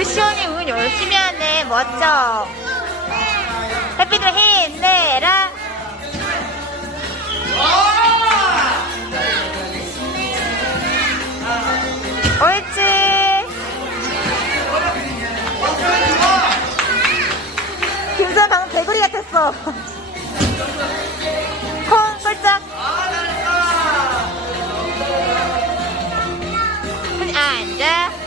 우리 시원이 운 열심히 하네. 멋져. 해피도 힘내라. 옳지. 김수현 방금 개구리 같았어. 콩, 꼴짝. 앉아.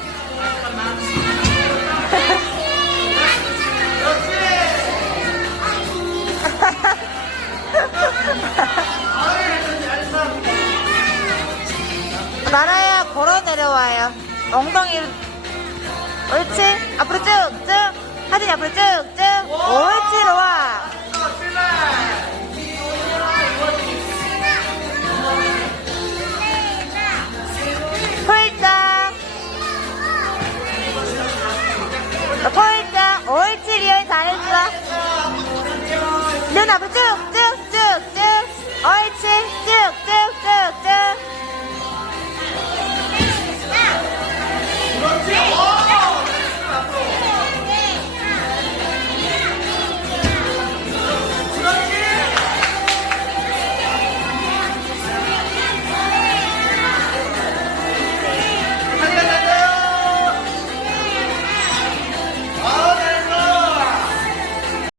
나라야 걸어 내려와요. 엉덩이 옳지. 앞으로 쭉쭉. 하진이 앞으로 쭉쭉.